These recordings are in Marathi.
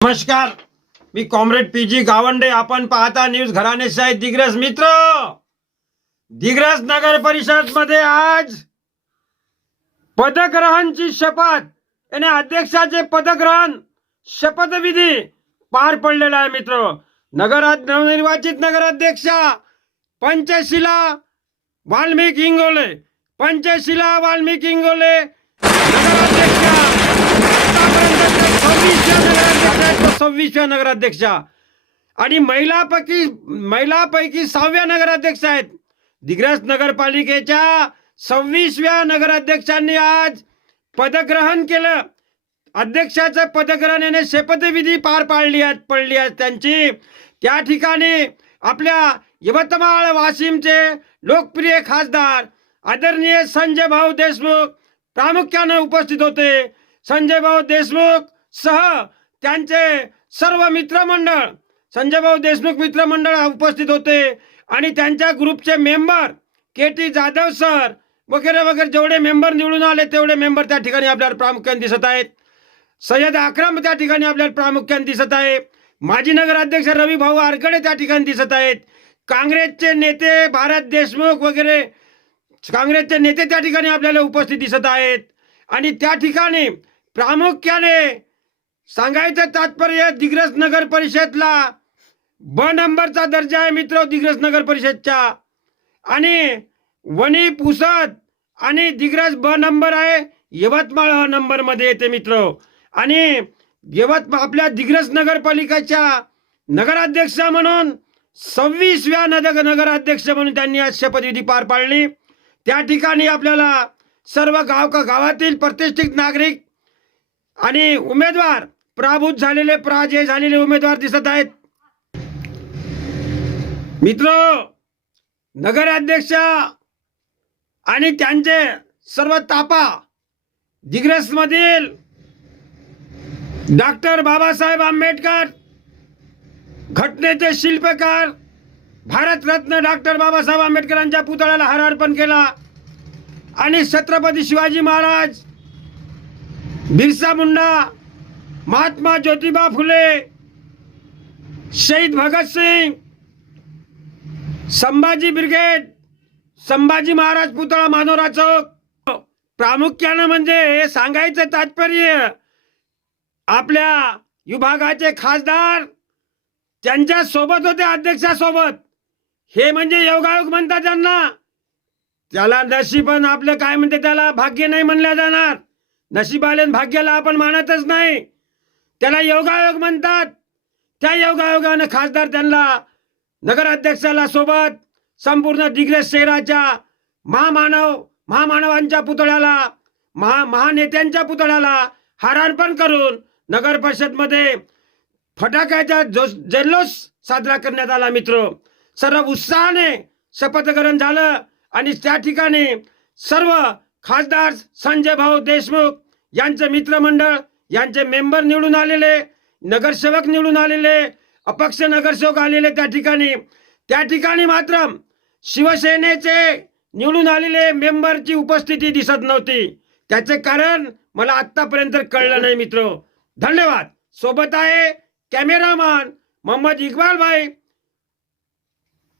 नमस्कार, मी कॉम्रेड पीजी गावंडे. आपण पाहता न्यूज घराणेशाही दिग्रस. मित्र, दिग्रस नगर परिषद मध्ये आज पदग्रहणची शपथ यानी अध्यक्षाचे पदग्रहण शपथविधी पार पडलेला आहे. मित्र, नवनिर्वाचित नगराध्यक्षा पंचशिला वाल्मिक इंगोले, पंचशिला वाल्मिक इंगोले नगराध्यक्षा, 26व्या नगराध्यक्षा आणि महिलापैकी 6व्या नगराध्यक्ष आहेत. दिग्रस नगरपालिकेच्या 26व्या नगराध्यक्षांनी आज पदग्रहण केलं. अध्यक्षाचं पदग्रहण याने शपथविधी पार पडली आहे त्यांची. त्या ठिकाणी आपल्या यवतमाळ वाशिमचे लोकप्रिय खासदार आदरणीय संजय भाऊ देशमुख प्रामुख्याने उपस्थित होते. संजय भाऊ देशमुख सह त्यांचे सर्व मित्रमंडळ, संजय भाऊ देशमुख मित्रमंडळ उपस्थित होते आणि त्यांच्या ग्रुपचे मेंबर के.टी. जाधव सर वगैरे वगैरे जेवढे मेंबर निवडून आले तेवढे मेंबर त्या ठिकाणी आपल्याला प्रामुख्याने दिसत आहेत. सय्यद अक्रम त्या ठिकाणी आपल्याला प्रामुख्याने दिसत आहे. माजी नगराध्यक्ष रवी भाऊ आरकडे त्या ठिकाणी दिसत आहेत. काँग्रेसचे नेते भारत देशमुख वगैरे काँग्रेसचे नेते त्या ठिकाणी आपल्याला उपस्थित दिसत आहेत. आणि त्या ठिकाणी प्रामुख्याने सांगायचं तात्पर्य, दिग्रस नगर परिषदला ब नंबरचा दर्जा आहे मित्र. दिग्रस नगर परिषदच्या आणि वणी पुसद आणि दिग्रस ब नंबर आहे, यवतमाळ ह नंबर मध्ये येते मित्र. आणि आपल्या दिग्रस नगरपालिकेच्या नगराध्यक्ष म्हणून 26व्या नगराध्यक्ष म्हणून त्यांनी आज शपथविधी पार पाडली. त्या ठिकाणी आपल्याला सर्व गावातील प्रतिष्ठित नागरिक आणि उमेदवार पराजय झालेले उमेदवार दिसत आहेत. मित्र, नगराध्यक्ष आणि त्यांचे सर्व तापा दिग्रस मधील डॉक्टर बाबासाहेब आंबेडकर घटनेचे शिल्पकार भारतरत्न डॉक्टर बाबासाहेब आंबेडकरांच्या पुतळ्याला हार अर्पण केला आणि छत्रपती शिवाजी महाराज, बिरसा मुंडा, महात्मा ज्योतिबा फुले, शहीद भगतसिंग, संभाजी ब्रिगेड, संभाजी महाराज पुतळा, मानोरा चौक. प्रामुख्याने म्हणजे सांगायचं तात्पर्य, आपल्या विभागाचे खासदार त्यांच्या सोबत होते, अध्यक्षासोबत. हे म्हणजे योगायोग म्हणतात त्यांना. त्याला नशीबन आपलं काय म्हणते, त्याला भाग्य नाही म्हणल्या जाणार. नशीब आले भाग्याला आपण मानतच नाही, त्याला योगायोग म्हणतात. त्या योगायोगाने खासदार त्यांना नगराध्यक्षाला सोबत संपूर्ण दिग्रस शहराच्या महामानवांच्या पुतळ्याला, महानेत्यांच्या पुतळ्याला हारार्पण करून नगर परिषद मध्ये फटाक्याचा जल्लोष साजरा करण्यात आला. मित्र, सर्व उत्साहाने शपथग्रहण झालं आणि त्या ठिकाणी सर्व खासदार संजय भाऊ देशमुख यांचे मित्रमंडळ, यांचे मेंबर निवडून आलेले, नगरसेवक निवडून आलेले, अपक्ष नगरसेवक आलेले. त्या ठिकाणी मात्र शिवसेनेचे निवडून आलेले मेंबरची उपस्थिती दिसत नव्हती. त्याचे कारण मला आतापर्यंत कळलं नाही मित्र. धन्यवाद. सोबत आहे कॅमेरामॅन मोहम्मद इक्बाल भाई,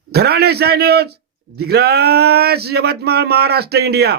घराणेशाही न्यूज, दिग्रस, यवतमाळ, महाराष्ट्र, इंडिया.